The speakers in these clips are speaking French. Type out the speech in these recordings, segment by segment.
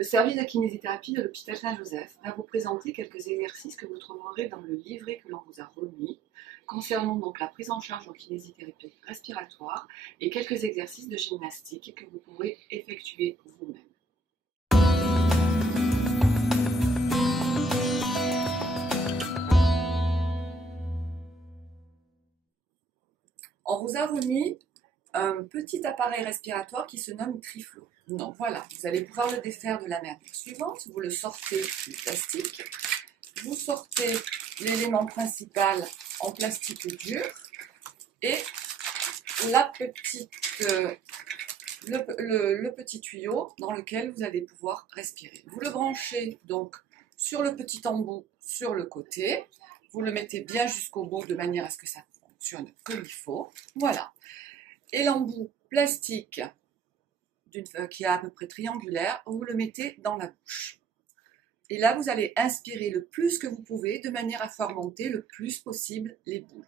Le service de kinésithérapie de l'hôpital Saint-Joseph va vous présenter quelques exercices que vous trouverez dans le livret que l'on vous a remis, concernant donc la prise en charge en kinésithérapie respiratoire et quelques exercices de gymnastique que vous pourrez effectuer vous-même. On vous a remis un petit appareil respiratoire qui se nomme Triflo. Donc voilà, vous allez pouvoir le défaire de la manière suivante. Vous le sortez du plastique, vous sortez l'élément principal en plastique dur et le petit tuyau dans lequel vous allez pouvoir respirer. Vous le branchez donc sur le petit embout sur le côté, vous le mettez bien jusqu'au bout de manière à ce que ça fonctionne comme il faut. Voilà. Et l'embout plastique qui est à peu près triangulaire, vous le mettez dans la bouche. Et là, vous allez inspirer le plus que vous pouvez de manière à faire monter le plus possible les boules.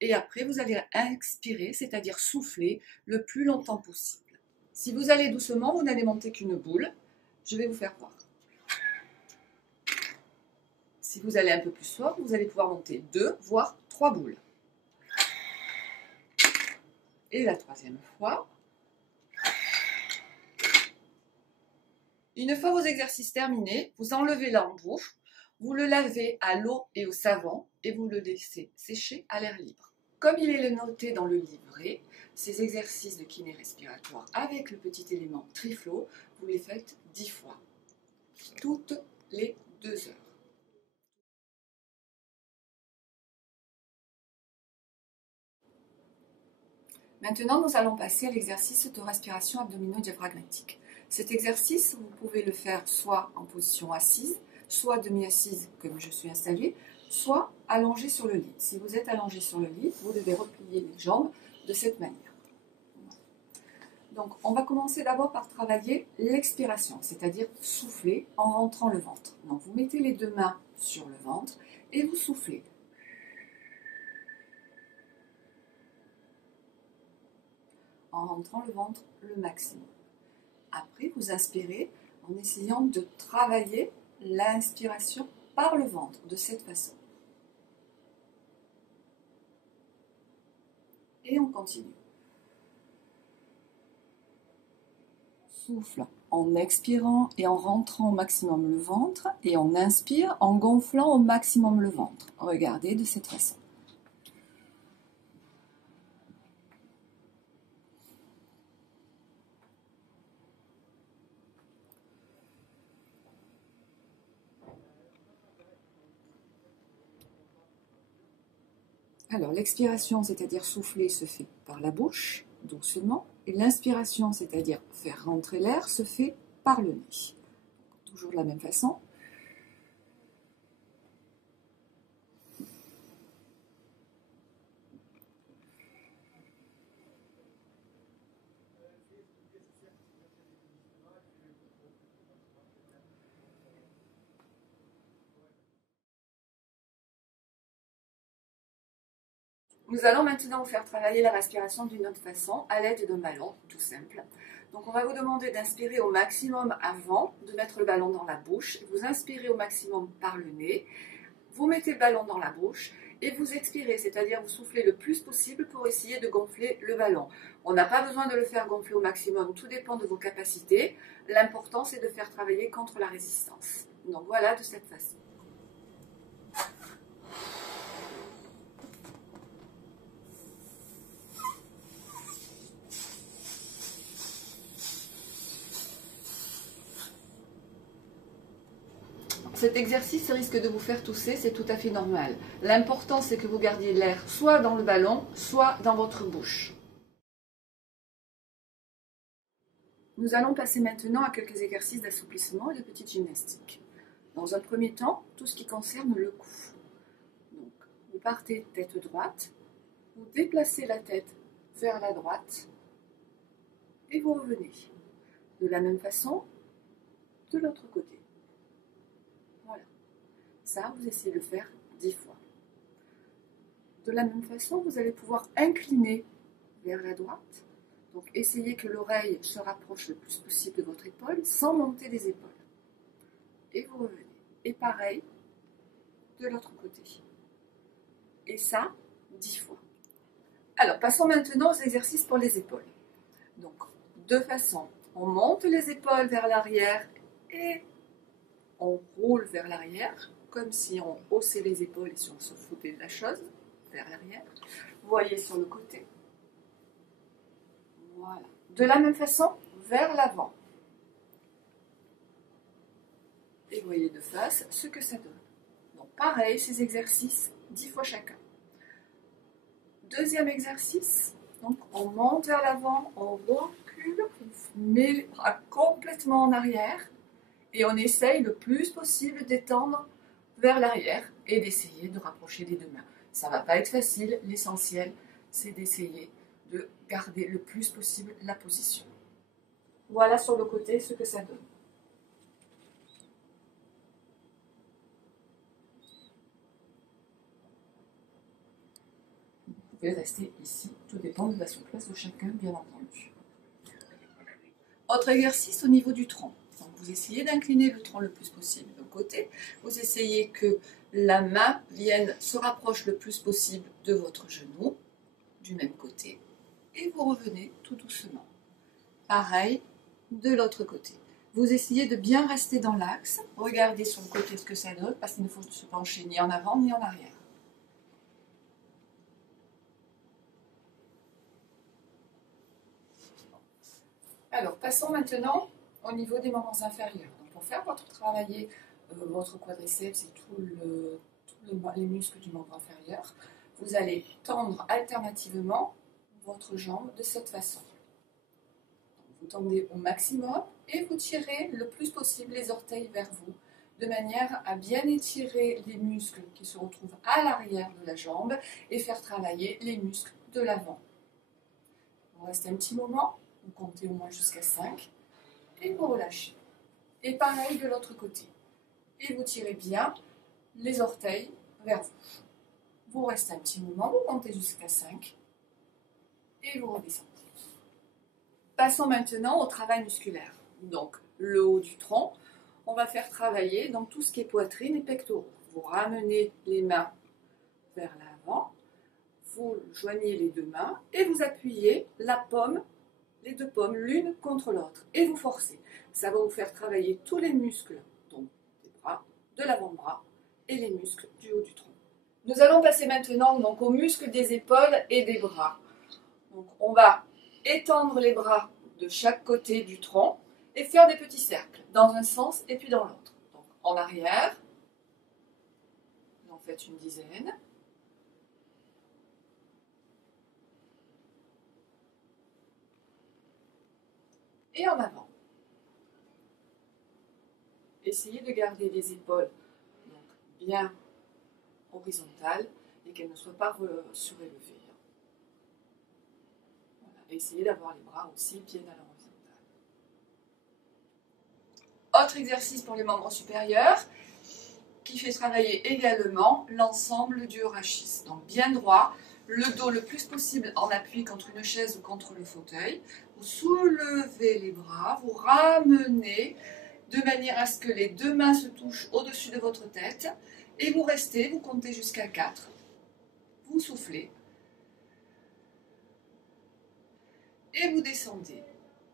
Et après, vous allez expirer, c'est-à-dire souffler le plus longtemps possible. Si vous allez doucement, vous n'allez monter qu'une boule. Je vais vous faire voir. Si vous allez un peu plus fort, vous allez pouvoir monter 2, voire 3 boules. Et la troisième fois. Une fois vos exercices terminés, vous enlevez l'embout, vous le lavez à l'eau et au savon et vous le laissez sécher à l'air libre. Comme il est noté dans le livret, ces exercices de kiné respiratoire avec le petit élément Triflo, vous les faites 10 fois, toutes les 2 heures. Maintenant, nous allons passer à l'exercice de respiration abdomino-diaphragmatique. Cet exercice, vous pouvez le faire soit en position assise, soit demi-assise comme je suis installée, soit allongé sur le lit. Si vous êtes allongé sur le lit, vous devez replier les jambes de cette manière. Donc, on va commencer d'abord par travailler l'expiration, c'est-à-dire souffler en rentrant le ventre. Donc, vous mettez les 2 mains sur le ventre et vous soufflez. En rentrant le ventre le maximum. Après, vous inspirez en essayant de travailler l'inspiration par le ventre, de cette façon. Et on continue. Souffle en expirant et en rentrant au maximum le ventre, et on inspire en gonflant au maximum le ventre. Regardez de cette façon. Alors, l'expiration, c'est-à-dire souffler, se fait par la bouche, doucement. Et l'inspiration, c'est-à-dire faire rentrer l'air, se fait par le nez. Toujours de la même façon. Nous allons maintenant vous faire travailler la respiration d'une autre façon, à l'aide d'un ballon, tout simple. Donc on va vous demander d'inspirer au maximum avant de mettre le ballon dans la bouche. Vous inspirez au maximum par le nez, vous mettez le ballon dans la bouche et vous expirez, c'est-à-dire vous soufflez le plus possible pour essayer de gonfler le ballon. On n'a pas besoin de le faire gonfler au maximum, tout dépend de vos capacités. L'important c'est de faire travailler contre la résistance. Donc voilà, de cette façon. Cet exercice risque de vous faire tousser, c'est tout à fait normal. L'important, c'est que vous gardiez l'air soit dans le ballon, soit dans votre bouche. Nous allons passer maintenant à quelques exercices d'assouplissement et de petite gymnastique. Dans un premier temps, tout ce qui concerne le cou. Donc, vous partez tête droite, vous déplacez la tête vers la droite et vous revenez. De la même façon, de l'autre côté. Ça, vous essayez de le faire 10 fois. De la même façon, vous allez pouvoir incliner vers la droite Donc essayez que l'oreille se rapproche le plus possible de votre épaule sans monter les épaules. Et vous revenez. Et pareil, de l'autre côté. Et ça, 10 fois. Alors, passons maintenant aux exercices pour les épaules. Donc, deux façons. On monte les épaules vers l'arrière et on roule vers l'arrière, comme si on haussait les épaules et si on se foutait de la chose, vers l'arrière. Vous voyez sur le côté. Voilà. De la même façon, vers l'avant. Et vous voyez de face ce que ça donne. Donc, pareil, ces exercices, 10 fois chacun. Deuxième exercice, donc on monte vers l'avant, on recule, on met les bras complètement en arrière et on essaye le plus possible d'étendre vers l'arrière et d'essayer de rapprocher les deux mains. Ça ne va pas être facile, l'essentiel c'est d'essayer de garder le plus possible la position. Voilà sur le côté ce que ça donne. Vous pouvez rester ici, tout dépend de la souplesse de chacun, bien entendu. Autre exercice au niveau du tronc. Donc vous essayez d'incliner le tronc le plus possible d'un côté. Vous essayez que la main se rapproche le plus possible de votre genou, du même côté. Et vous revenez tout doucement. Pareil de l'autre côté. Vous essayez de bien rester dans l'axe. Regardez sur le côté ce que ça donne, parce qu'il ne faut se pencher ni en avant ni en arrière. Alors, passons maintenant au niveau des membres inférieurs. Donc, pour faire travailler votre quadriceps et tous les muscles du membre inférieur, vous allez tendre alternativement votre jambe de cette façon. Donc, vous tendez au maximum et vous tirez le plus possible les orteils vers vous, de manière à bien étirer les muscles qui se retrouvent à l'arrière de la jambe et faire travailler les muscles de l'avant. Vous restez un petit moment. Vous comptez au moins jusqu'à 5 et vous relâchez. Et pareil de l'autre côté. Et vous tirez bien les orteils vers vous. Vous restez un petit moment, vous comptez jusqu'à 5 et vous redescendez. Passons maintenant au travail musculaire. Donc le haut du tronc, on va faire travailler donc tout ce qui est poitrine et pectoraux. Vous ramenez les mains vers l'avant, vous joignez les deux mains et vous appuyez les deux pommes l'une contre l'autre et vous forcez. Ça va vous faire travailler tous les muscles donc des bras, de l'avant-bras et les muscles du haut du tronc. Nous allons passer maintenant donc aux muscles des épaules et des bras. Donc, on va étendre les bras de chaque côté du tronc et faire des petits cercles dans un sens et puis dans l'autre. Donc en arrière, vous en faites une dizaine. Et en avant. Essayez de garder les épaules donc, bien horizontales et qu'elles ne soient pas surélevées. Voilà. Essayez d'avoir les bras aussi bien à l'horizontale. Autre exercice pour les membres supérieurs qui fait travailler également l'ensemble du haut rachis. Donc bien droit, le dos le plus possible en appui contre une chaise ou contre le fauteuil. Vous soulevez les bras, vous ramenez de manière à ce que les deux mains se touchent au-dessus de votre tête et vous restez, vous comptez jusqu'à 4. Vous soufflez et vous descendez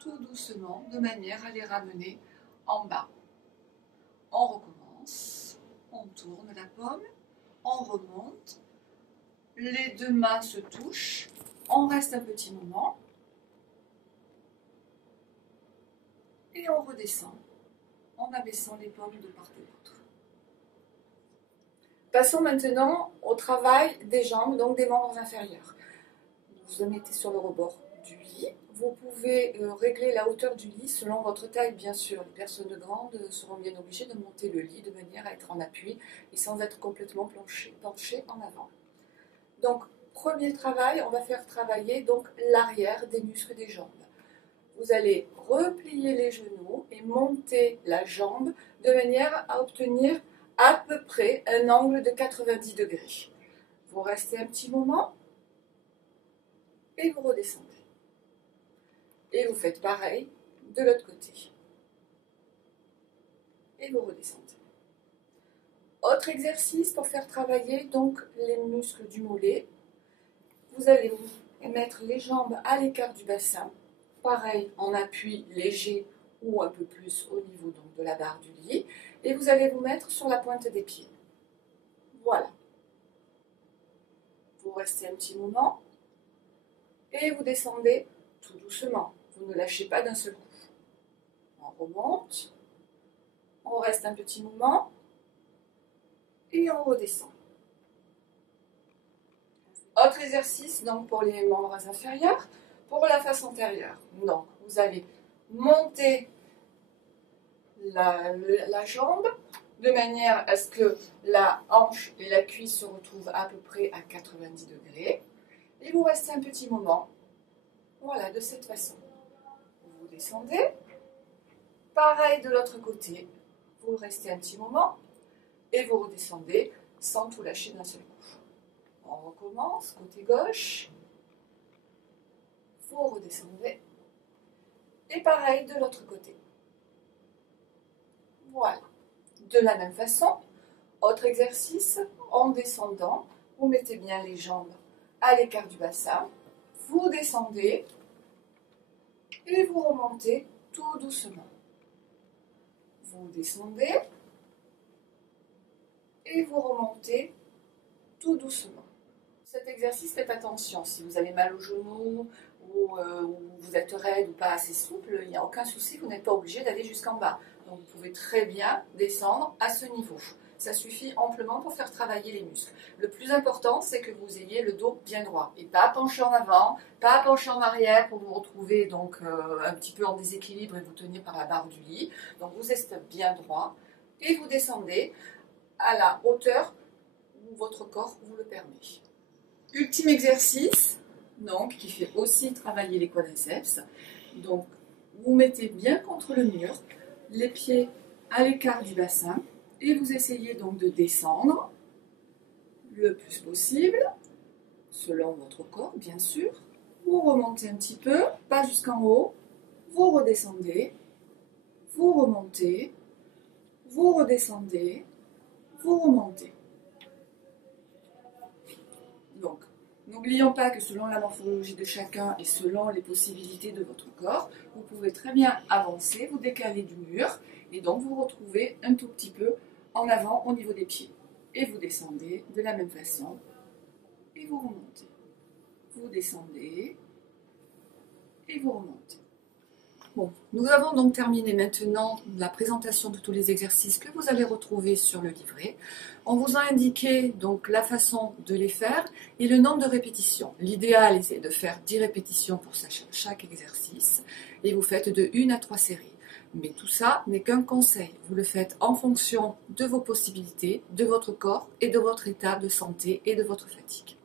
tout doucement de manière à les ramener en bas. On recommence, on tourne la pomme, on remonte, les deux mains se touchent, on reste un petit moment et on redescend en abaissant les pommes de part et d'autre. Passons maintenant au travail des jambes, donc des membres inférieurs. Vous vous mettez sur le rebord du lit. Vous pouvez régler la hauteur du lit selon votre taille, bien sûr. Les personnes grandes seront bien obligées de monter le lit de manière à être en appui et sans être complètement penchées en avant. Donc, premier travail, on va faire travailler donc l'arrière des muscles des jambes. Vous allez replier les genoux et monter la jambe de manière à obtenir à peu près un angle de 90 degrés. Vous restez un petit moment et vous redescendez. Et vous faites pareil de l'autre côté. Et vous redescendez. Autre exercice pour faire travailler donc les muscles du mollet. Vous allez vous mettre les jambes à l'écart du bassin. Pareil, en appui léger ou un peu plus au niveau donc, de la barre du lit. Et vous allez vous mettre sur la pointe des pieds. Voilà. Vous restez un petit moment et vous descendez tout doucement. Vous ne lâchez pas d'un seul coup. On remonte, on reste un petit moment et on redescend. Autre exercice donc pour les membres inférieurs, pour la face antérieure. Donc vous allez monter la jambe de manière à ce que la hanche et la cuisse se retrouvent à peu près à 90 degrés. Et vous restez un petit moment. Voilà, de cette façon. Vous descendez. Pareil de l'autre côté. Vous restez un petit moment. Et vous redescendez sans tout lâcher d'un seul coup. On recommence, côté gauche. Vous redescendez. Et pareil de l'autre côté. Voilà. De la même façon, autre exercice, en descendant, vous mettez bien les jambes à l'écart du bassin, vous descendez et vous remontez tout doucement. Vous descendez et vous remontez tout doucement. Cet exercice, faites attention, si vous avez mal au genou ou vous êtes raide ou pas assez souple, il n'y a aucun souci, vous n'êtes pas obligé d'aller jusqu'en bas. Donc vous pouvez très bien descendre à ce niveau. Ça suffit amplement pour faire travailler les muscles. Le plus important, c'est que vous ayez le dos bien droit et pas penché en avant, pas penché en arrière pour vous retrouver donc un petit peu en déséquilibre et vous tenir par la barre du lit. Donc vous êtes bien droit et vous descendez à la hauteur où votre corps vous le permet. Ultime exercice, donc qui fait aussi travailler les quadriceps. Donc vous mettez bien contre le mur, les pieds à l'écart du bassin et vous essayez donc de descendre le plus possible, selon votre corps bien sûr. Vous remontez un petit peu, pas jusqu'en haut, vous redescendez, vous remontez, vous redescendez, vous remontez. Donc, n'oublions pas que selon la morphologie de chacun et selon les possibilités de votre corps, vous pouvez très bien avancer, vous décaler du mur et donc vous retrouvez un tout petit peu en avant au niveau des pieds. Et vous descendez de la même façon et vous remontez. Vous descendez et vous remontez. Bon, nous avons donc terminé maintenant la présentation de tous les exercices que vous allez retrouver sur le livret. On vous a indiqué donc la façon de les faire et le nombre de répétitions. L'idéal est de faire 10 répétitions pour chaque exercice et vous faites de 1 à 3 séries. Mais tout ça n'est qu'un conseil. Vous le faites en fonction de vos possibilités, de votre corps et de votre état de santé et de votre fatigue.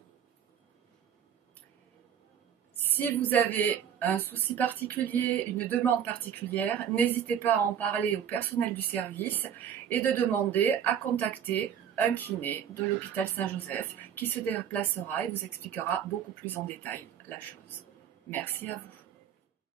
Si vous avez un souci particulier, une demande particulière, n'hésitez pas à en parler au personnel du service et de demander à contacter un kiné de l'hôpital Saint-Joseph qui se déplacera et vous expliquera beaucoup plus en détail la chose. Merci à vous.